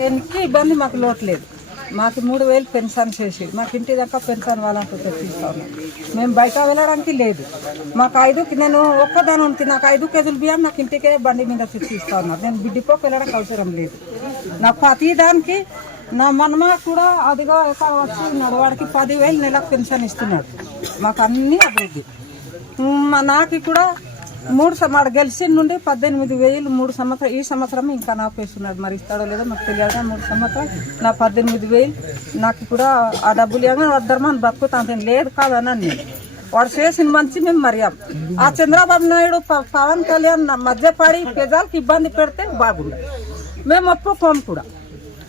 మాకు ఇబ్బంది మాకు లోట్లేదు మాకు మూడు వేలు పెన్షన్ చేసి మాకు ఇంటి దాకా పెన్షన్ వాళ్ళంతా తెచ్చిస్తా మేము బయట వెళ్ళడానికి లేదు. మాకు ఐదుకి నేను ఒక్కదాని ఉంది నాకు ఐదు కేజీలు బియ్యం నాకు ఇంటికే బండి మీద తెచ్చిస్తా ఉన్నారు. నేను బిడ్డిపోకి వెళ్ళడానికి అవసరం లేదు. నా ప్రతి దానికి నా మనమ కూడా అదిగా ఒక వచ్చి ఉన్నాడు. వాడికి పదివేలు నెలకు పెన్షన్ ఇస్తున్నాడు. మాకు అన్నీ అభివృద్ధి. మా నాకు కూడా మూడు సమాడు గెలిచిన నుండి పద్దెనిమిది వేలు మూడు సంవత్సరం ఈ సంవత్సరం ఇంకా నాపేస్తున్నాడు మరి ఇస్తాడో లేదో మాకు తెలియదు కానీ మూడు సంవత్సరం నా పద్దెనిమిది వేలు. నాకు కూడా ఆ డబ్బులు ఇవ్వగానే వద్దరమని బతుకుతాను లేదు కాదని నేను వాడు చేసిన మంచి మేము మర్యాం. ఆ చంద్రబాబు నాయుడు ప- పవన్ కళ్యాణ్ నా మధ్య పడి ప్రజలకు ఇబ్బంది పెడితే బాగుంది మేము ఒప్పుకోము కూడా.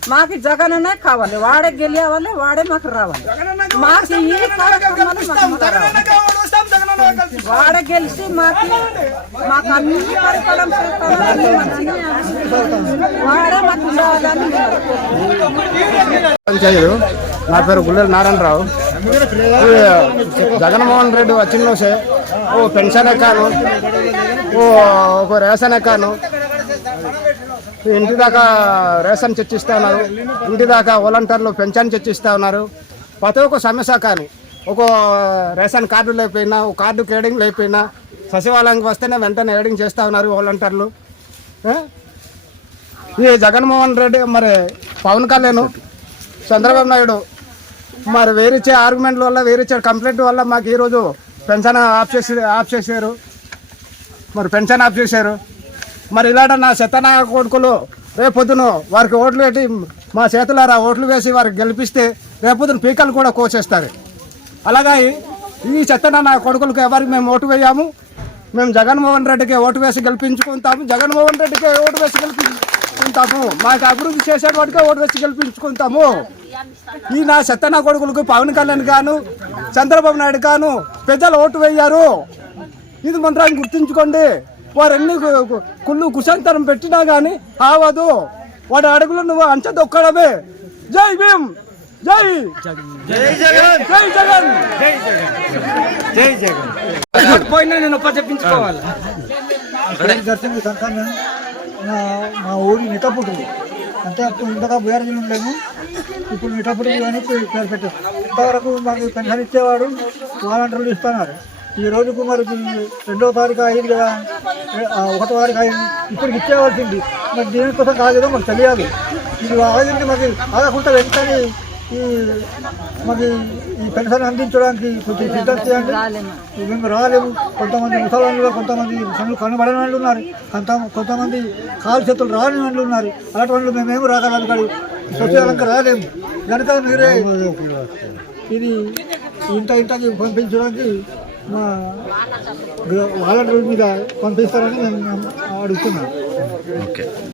మాకు జగన్ అనే కావాలి. వాడే గెలియావాలి వాడే మాకు రావాలి. మాకు ఈ కార్యక్రమాలు మాకు మొదలు రావాలి. వాడ గెలిచి మాకు మాకు అన్ని పరిపాలన చేస్తాను అన్ని మంచిగా వాడే మాకు ఉండాలని నా పేరు గుల్లెల నారాయణరావు. జగన్మోహన్ రెడ్డి వచ్చిన సే ఓ పెన్షన్ ఎక్కాను ఓ ఒక రేషన్ ఎక్కాను. ఇంటి దాకా రేషన్ చర్చిస్తా ఉన్నారు ఇంటి దాకా వాలంటీర్లు పెన్షన్ చర్చిస్తా ఉన్నారు. ప్రతి ఒక్క సమస్య కానీ ఒక రేషన్ కార్డు లేకపోయినా ఒక కార్డు కేడింగ్ లేకపోయినా సచివాలయానికి వస్తేనే వెంటనే ఏడింగ్ చేస్తూ ఉన్నారు వాలంటీర్లు. ఈ జగన్మోహన్ రెడ్డి మరి పవన్ కళ్యాణ్ చంద్రబాబు నాయుడు మరి వేరిచ్చే ఆర్గ్యుమెంట్ల వల్ల వేరిచ్చే కంప్లైంట్ వల్ల మాకు ఈరోజు పెన్షన్ ఆఫ్ చేసి ఆఫ్ చేశారు. మరి పెన్షన్ ఆఫ్ చేశారు. మరి ఇలాంటి నా శతనా కొడుకులు రేపొద్దున వారికి ఓట్లు పెట్టి మా చేతులారా ఓట్లు వేసి వారికి గెలిపిస్తే రేపొద్దున పీకలు కూడా కోసేస్తారు. అలాగా ఈ- చెత్తన నా కొడుకులకు ఎవరికి మేము ఓటు వేయాము. మేము జగన్మోహన్ రెడ్డికి ఓటు వేసి గెలిపించుకుంటాము. జగన్మోహన్ రెడ్డికి ఓటు వేసి గెలిపించుకుంటాము. మాకు అభివృద్ధి చేసేవాడికే ఓటు వేసి గెలిపించుకుంటాము. ఈ నా చెత్తన కొడుకులకు పవన్ కళ్యాణ్ గాను చంద్రబాబు నాయుడు గాను ప్రజలు ఓటు వేయారు. ఇది మంత్రాన్ని గుర్తుంచుకోండి. వారు కుళ్ళు కుశాంతరం పెట్టినా కానీ ఆవదు. వాడి అడుగులు నువ్వు అంచదొక్కడమే. జై భీమ్! జై జై జగన్. జై జగన్. పోయినా నేను ఒప్ప చెప్పించుకోవాలి? దర్శనం సంతానం మా మా ఊరి మిఠాపుట్టులు అంటే అప్పుడు ఇంతగా బీఆర్జీలు ఉండలేము ఇప్పుడు మిఠాపుట్టులు అని పేరు పెట్టారు. ఇంతవరకు మాకు పెన్షన్ ఇచ్చేవాడు వాలంటీర్లు ఇస్తున్నారు. ఈ రోజుకు మరి రెండో తారీఖు అయింది కదా. ఒకటో తారీఖు అయింది. ఇప్పటికి ఇచ్చేవాల్సింది మరి దీనికోసం కాలేదో మాకు తెలియాలి. ఇది ఆగింది మాకు ఆగకుండా వెంటనే ఈ మాకు ఈ పెన్షన్ అందించడానికి కొంచెం సిద్ధం చేయండి. మేము రాలేము కొంతమంది ముసలాళ్ళు కొంతమంది కళ్ళు కనబడని వాళ్ళు ఉన్నారు. కొంత కొంతమంది కాలు చేతులు రాని వాళ్ళు ఉన్నారు. అలాంటి వాళ్ళు మేమేమి రాగలం కాదు సచివాలయంకి రాలేము. కనుక మీరే ఇది ఇంత ఇంతకి పంపించడానికి మా వాలంటీర్ మీద పంపిస్తారని మేము అడుగుతున్నాం.